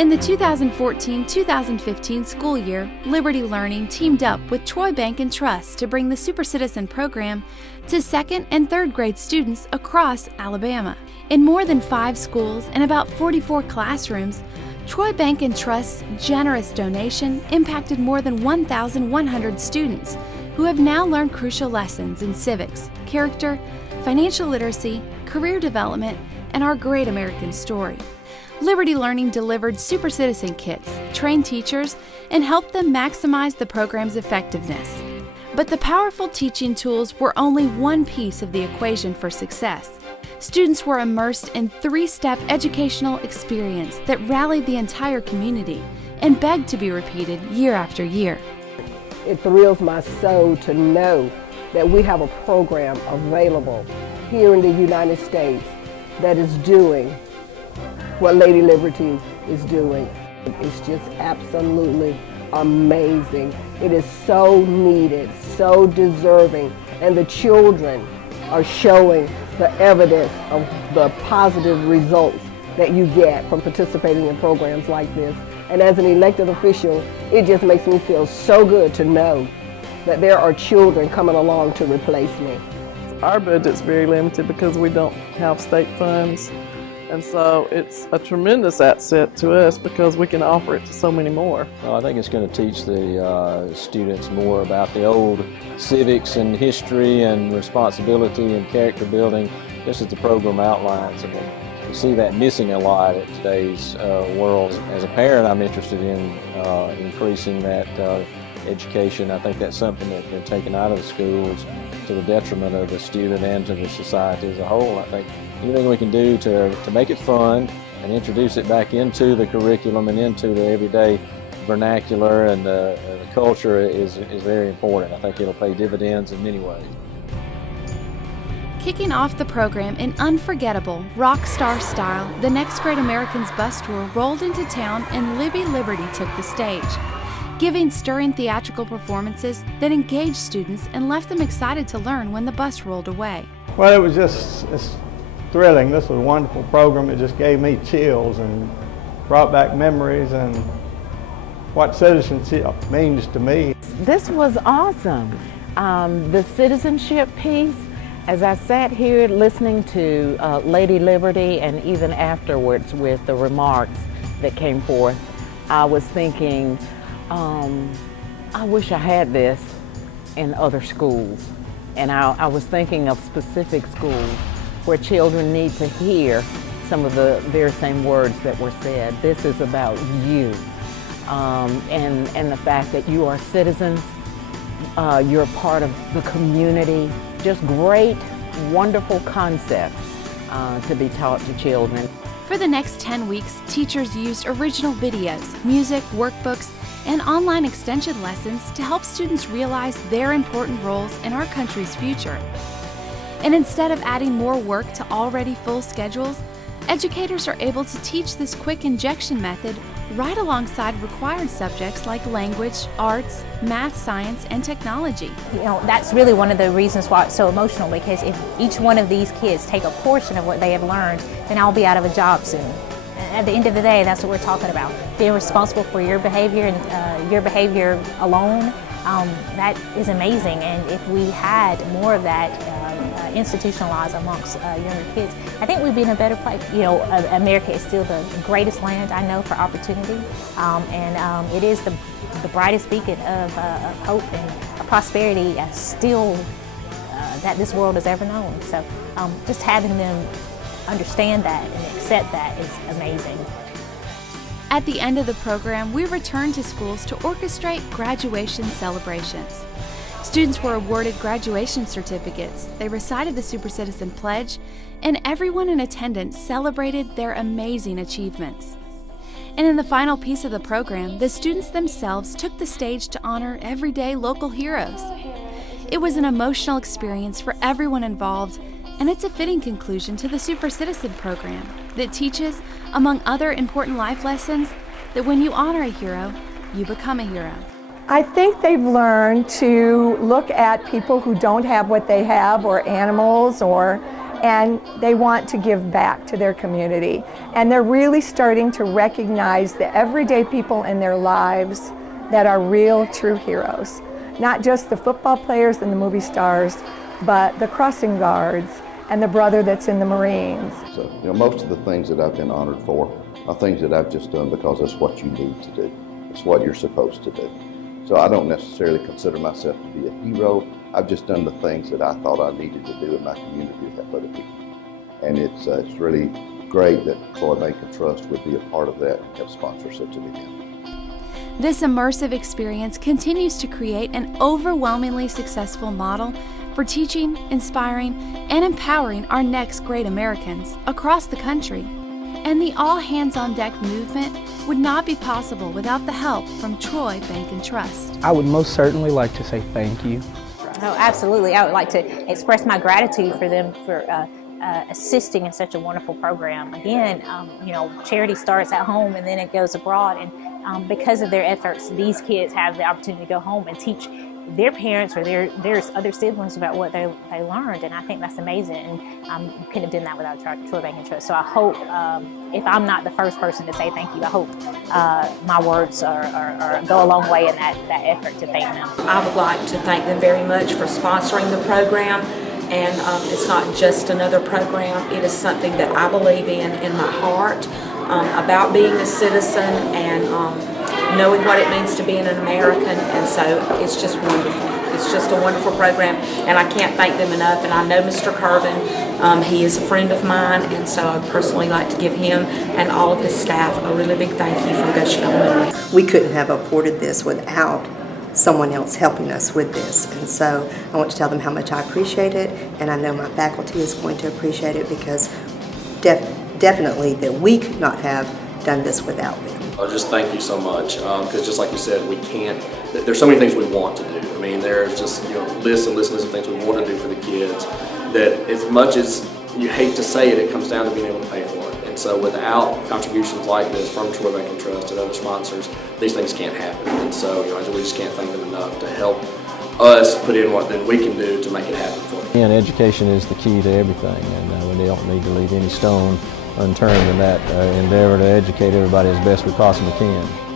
In the 2014-2015 school year, Liberty Learning teamed up with Troy Bank and Trust to bring the Super Citizen program to second and third grade students across Alabama. In more than 5 schools and about 44 classrooms, Troy Bank and Trust's generous donation impacted more than 1,100 students who have now learned crucial lessons in civics, character, financial literacy, career development, and our great American story. Liberty Learning delivered Super Citizen kits, trained teachers, and helped them maximize the program's effectiveness. But the powerful teaching tools were only one piece of the equation for success. Students were immersed in 3-step educational experience that rallied the entire community and begged to be repeated year after year. It thrills my soul to know that we have a program available here in the United States that is doing what Lady Liberty is doing. It's just absolutely amazing. It is so needed, so deserving, and the children are showing the evidence of the positive results that you get from participating in programs like this. And as an elected official, it just makes me feel so good to know that there are children coming along to replace me. Our budget's very limited because we don't have state funds. And so it's a tremendous asset to us because we can offer it to so many more. Well, I think it's going to teach the students more about the old civics and history and responsibility and character building, just as the program outlines. And we see that missing a lot in today's world. As a parent, I'm interested in increasing that education. I think that's something that's been taken out of the schools to the detriment of the student and to the society as a whole. I think anything we can do to make it fun and introduce it back into the curriculum and into the everyday vernacular and the culture is very important. I think it'll pay dividends in many ways. Kicking off the program in unforgettable rock star style, the Next Great Americans bus tour rolled into town and Libby Liberty took the stage, giving stirring theatrical performances that engaged students and left them excited to learn when the bus rolled away. Well, it was just thrilling. This was a wonderful program. It just gave me chills and brought back memories and what citizenship means to me. This was awesome. The citizenship piece, as I sat here listening to Lady Liberty and even afterwards with the remarks that came forth, I was thinking, I wish I had this in other schools. And I was thinking of specific schools where children need to hear some of the very same words that were said. This is about you, and the fact that you are citizens, you're a part of the community. Just great, wonderful concepts to be taught to children. For the next 10 weeks, teachers used original videos, music, workbooks, and online extension lessons to help students realize their important roles in our country's future. And instead of adding more work to already full schedules, educators are able to teach this quick injection method right alongside required subjects like language, arts, math, science, and technology. You know, that's really one of the reasons why it's so emotional, because if each one of these kids take a portion of what they have learned, then I'll be out of a job soon. At the end of the day, that's what we're talking about. Being responsible for your behavior and your behavior alone, that is amazing. And if we had more of that institutionalized amongst younger kids, I think we'd be in a better place. You know, America is still the greatest land I know for opportunity, and it is the brightest beacon of hope and prosperity still that this world has ever known. So just having them understand that and accept that is amazing. At the end of the program, we returned to schools to orchestrate graduation celebrations. Students were awarded graduation certificates, they recited the Super Citizen Pledge, and everyone in attendance celebrated their amazing achievements. And in the final piece of the program, the students themselves took the stage to honor everyday local heroes. It was an emotional experience for everyone involved, and it's a fitting conclusion to the Super Citizen program that teaches, among other important life lessons, that when you honor a hero, you become a hero. I think they've learned to look at people who don't have what they have, or animals, or and they want to give back to their community. And they're really starting to recognize the everyday people in their lives that are real, true heroes. Not just the football players and the movie stars, but the crossing guards and the brother that's in the Marines. So, most of the things that I've been honored for are things that I've just done because that's what you need to do. It's what you're supposed to do. So I don't necessarily consider myself to be a hero. I've just done the things that I thought I needed to do in my community to help other people. And it's really great that Troy Bank and Trust would be a part of that and help sponsor such an event. This immersive experience continues to create an overwhelmingly successful model for teaching, inspiring, and empowering our next great Americans across the country. And the all-hands-on-deck movement would not be possible without the help from Troy Bank and Trust. I would most certainly like to say thank you. Oh, absolutely. I would like to express my gratitude for them for assisting in such a wonderful program. Again, charity starts at home and then it goes abroad. And because of their efforts, these kids have the opportunity to go home and teach their parents or their other siblings about what they learned, and I think that's amazing. And you couldn't have done that without Troy Bank and Trust. So I hope, if I'm not the first person to say thank you, I hope my words go a long way in that effort to thank them. I would like to thank them very much for sponsoring the program. And it's not just another program, it is something that I believe in my heart, about being a citizen and knowing what it means to be an American, and so it's just wonderful. It's just a wonderful program, and I can't thank them enough. And I know Mr. Curvin, he is a friend of mine, and so I'd personally like to give him and all of his staff a really big thank you from Goshen Elementary. We couldn't have afforded this without someone else helping us with this, and so I want to tell them how much I appreciate it, and I know my faculty is going to appreciate it, because definitely that we could not have done this without them. Just thank you so much, because just like you said, we can't, there's so many things we want to do. I mean, there's just lists and lists of things we want to do for the kids, that as much as you hate to say it, it comes down to being able to pay for it. And so without contributions like this from Troy Bank and Trust and other sponsors, these things can't happen. And so we just can't thank them enough to help us put in what then we can do to make it happen for them. And education is the key to everything, and we don't need to leave any stone unturned in that endeavor to educate everybody as best we possibly can.